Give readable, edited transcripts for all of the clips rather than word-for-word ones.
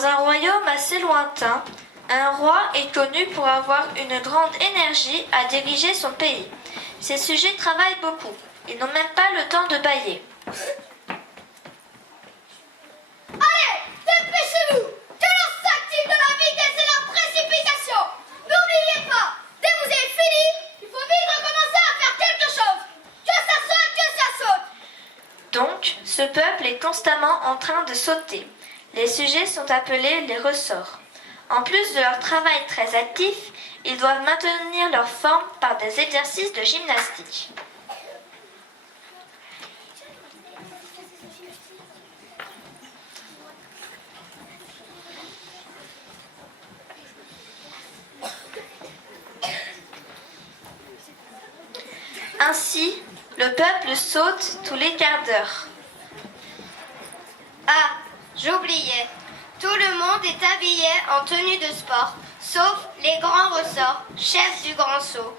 Dans un royaume assez lointain, un roi est connu pour avoir une grande énergie à diriger son pays. Ses sujets travaillent beaucoup. Ils n'ont même pas le temps de bâiller. Allez, dépêchez-vous! Que l'on s'active de la vitesse et la précipitation! N'oubliez pas, dès que vous avez fini, il faut vite recommencer à faire quelque chose! Que ça saute! Donc, ce peuple est constamment en train de sauter. Les sujets sont appelés les ressorts. En plus de leur travail très actif, ils doivent maintenir leur forme par des exercices de gymnastique. Ainsi, le peuple saute tous les quarts d'heure. Ah, j'oubliais. Tout le monde est habillé en tenue de sport, sauf les grands ressorts, chefs du grand saut.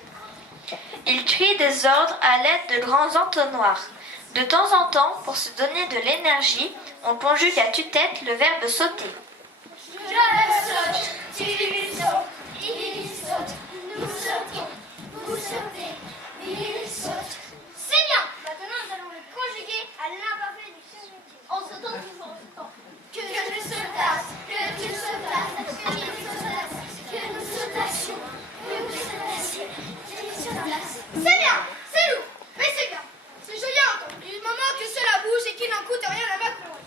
Ils crient des ordres à l'aide de grands entonnoirs. De temps en temps, pour se donner de l'énergie, on conjugue à tue-tête le verbe sauter. Je saute, tu sautes, il saute, nous sautons, vous sautez, il saute. C'est bien. Maintenant, nous allons le conjuguer à l'imparfait du subjonctif. En sautant toujours, en sautant. Que tu sautasses, que tu sautasses, que tu sautasses, que nous sautassions, que vous sautassiez, que nous sautasses. C'est bien, c'est lourd, mais c'est bien. C'est joli à entendre, du moment que cela bouge et qu'il n'en coûte rien à ma couronne.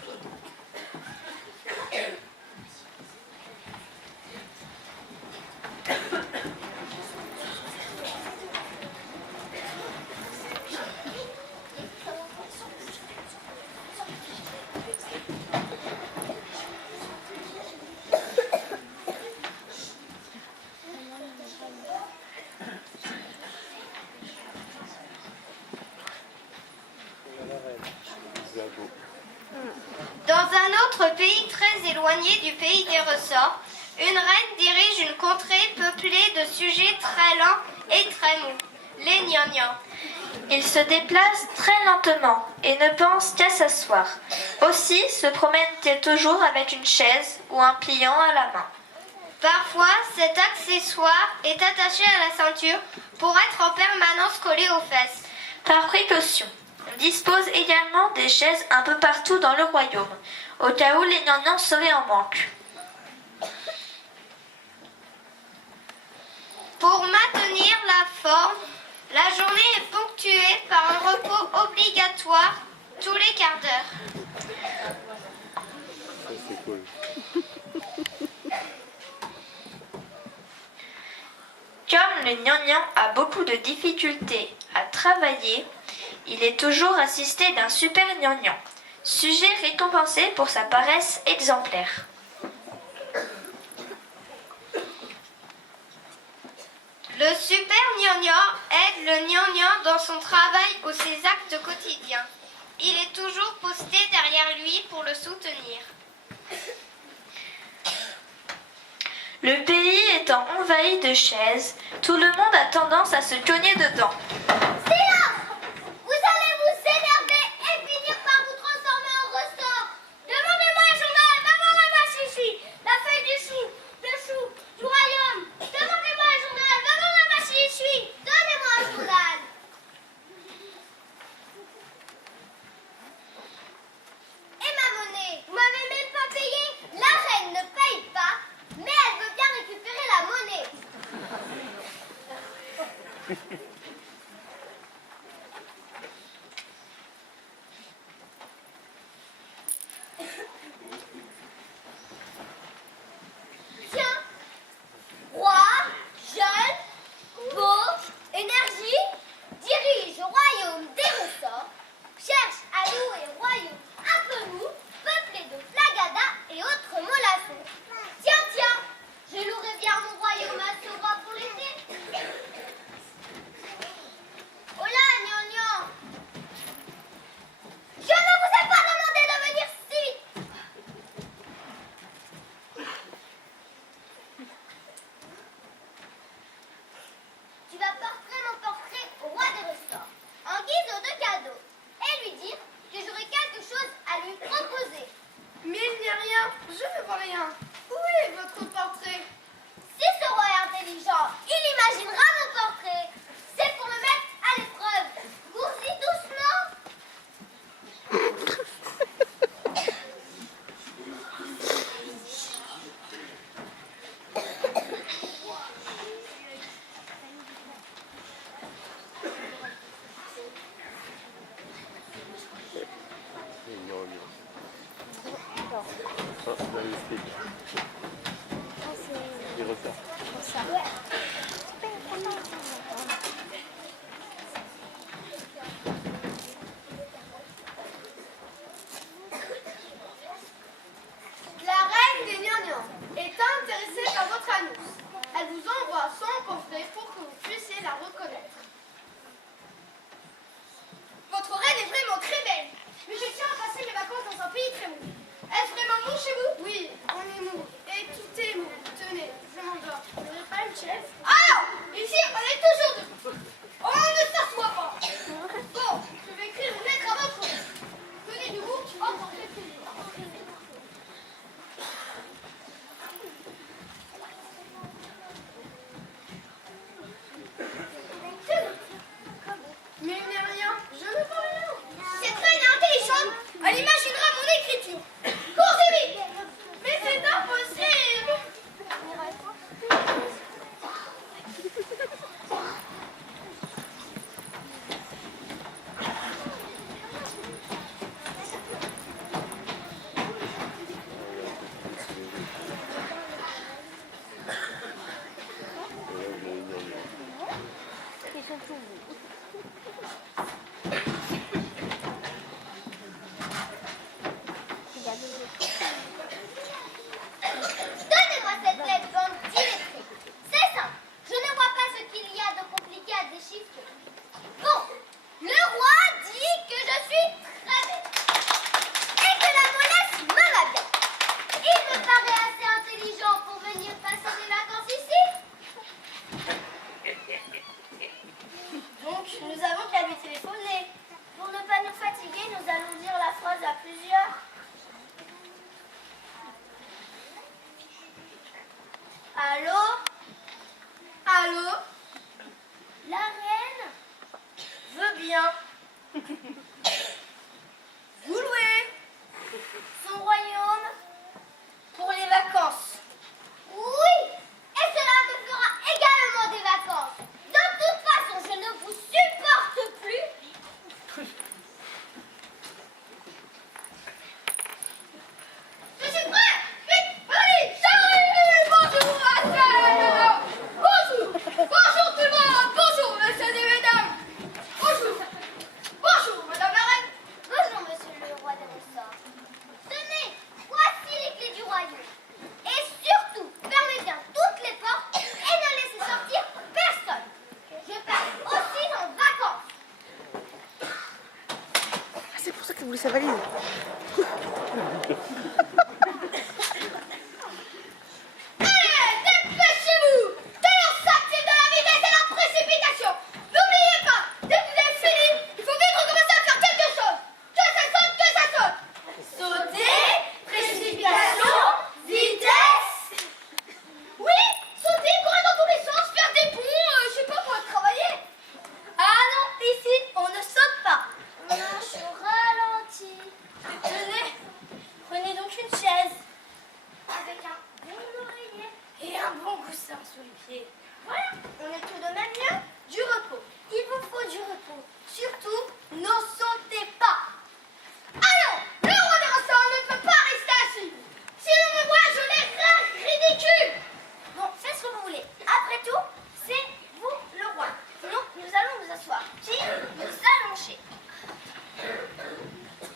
Dans un autre pays très éloigné du pays des ressorts, une reine dirige une contrée peuplée de sujets très lents et très mous, les gnangnans. Ils se déplacent très lentement et ne pensent qu'à s'asseoir. Aussi se promènent-ils toujours avec une chaise ou un pliant à la main. Parfois, cet accessoire est attaché à la ceinture pour être en permanence collé aux fesses. Par précaution, on dispose également des chaises un peu partout dans le royaume, au cas où les gnangnans seraient en manque. Pour maintenir la forme, la journée est ponctuée par un repos obligatoire tous les quarts d'heure. Ça, c'est cool. Comme le gnangnan a beaucoup de difficultés à travailler, il est toujours assisté d'un super gnangnan, sujet récompensé pour sa paresse exemplaire. Le super gnangnan aide le gnangnan dans son travail ou ses actes quotidiens. Il est toujours posté derrière lui pour le soutenir. Le pays étant envahi de chaises, tout le monde a tendance à se cogner dedans. Silence! Vous allez vous énerver et finir par vous transformer en ressort. Demandez-moi un journal, maman, maman, chichi. La feuille du chou, le chou, du royaume. Demandez-moi un journal, maman, maman, chichi. Donnez-moi un journal. Et ma monnaie, vous m'avez même pas payé. La reine ne paye pas, mais elle veut bien récupérer la monnaie. Tiens, roi, jeune, beau, énergie, dirige au royaume des ressorts, cherche à louer royaume un peu mou, peuplé de flagadas et autres mollassons. Tiens, tiens, je louerai bien mon royaume à ce roi pour l'été. rien. Où est votre portrait? Si ce roi est intelligent, il imaginera mon portrait. C'est pour me mettre à l'épreuve. Gourdi doucement. La reine des gnangnans est intéressée par votre annonce. Elle vous envoie son coffret pour que vous puissiez la reconnaître. Votre reine est vraiment très belle, mais je tiens à passer mes vacances dans un pays très mou. Est-ce vraiment mou chez vous? Oui, on est mou. Et tout est mou. Tenez, je m'endors. Vous n'avez pas une chaise? Ah non! Ici, on est toujours debout. On ne s'assoit pas. Bon, je vais écrire une lettre à votre reine. Tenez debout, encore quelques lignes. Mais il n'est rien, je ne vois rien. Cette reine est intelligente, elle imaginera mon écriture. Courez vite. Mais c'est impossible. Donnez-moi cette lettre, bande d'illettrés. C'est simple. Je ne vois pas ce qu'il y a de compliqué à déchiffrer. Bon, le roi dit que je suis très belle et que la mollesse me va bien. Il me paraît assez intelligent pour venir passer des vacances ici. Donc, nous avons qu'à lui téléphoner. Pour ne pas nous fatiguer, nous allons dire la phrase à plusieurs. Allô? Allô? La reine veut bien. Vous louez son royaume pour les vacances. Oui, et cela me fera également des vacances. De toute façon, je ne vous supporte plus. Je suis prêt. Vite, allez, j'arrive. Bonjour, bonjour. Bonjour tout le monde. Bonjour, messieurs et mesdames. Bonjour. Bonjour, madame la reine. Bonjour, monsieur le roi des ressorts. Tenez, voici les clés du royaume. Et surtout, fermez bien toutes les portes et ne laissez sortir personne. Je pars aussi en vacances. Ah, c'est pour ça que vous voulez sa valise. Allez, dépêchez-vous. Talent active de la vitesse et la précipitation. N'oubliez pas, dès que vous avez fini, il faut vite recommencer à faire quelque chose. Que ça saute, que ça saute. Sauter, précipitation, vitesse. Oui, sauter, courir dans tous les sens, faire des ponts, je sais pas quoi, travailler. Ah non, ici, on ne saute pas. Marche au ralenti. Tenez, prenez donc une chaise. Avec un bon oreiller et un bon coussin sous les pieds. Voilà, on est tout de même mieux. Du repos. Il vous faut du repos. Surtout, ne sautez pas. Allons, le roi des ressorts ne peut pas rester assis. Si l'on me voit, je l'ai ridicule. Bon, faites ce que vous voulez. Après tout, c'est vous le roi. Sinon, nous allons nous asseoir. Puis, nous allonger.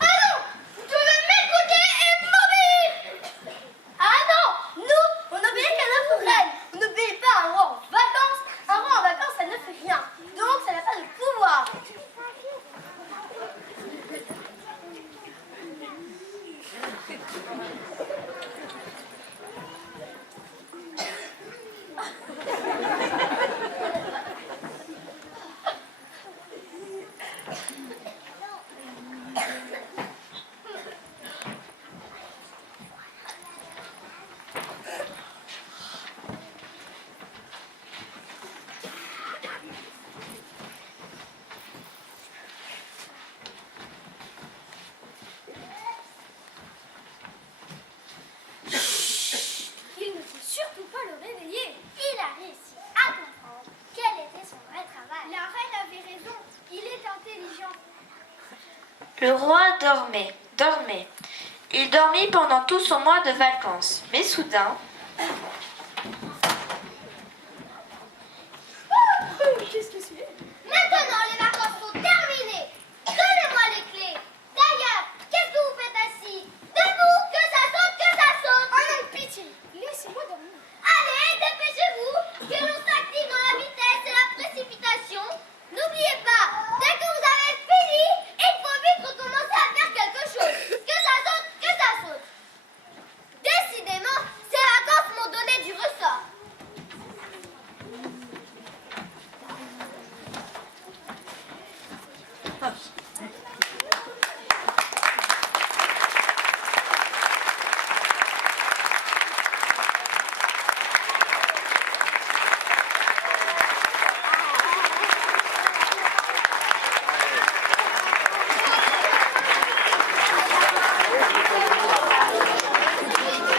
Allons, vous devez m'écouter et m'obéir. Ah non, nous, on n'obéit qu'à notre reine. On n'obéit pas à un roi en vacances. Un roi en vacances, ça ne fait rien. Donc, ça n'a pas de pouvoir. roi dormait. Il dormit pendant tout son mois de vacances. Mais soudain, Qu'est-ce que c'est? Maintenant les vacances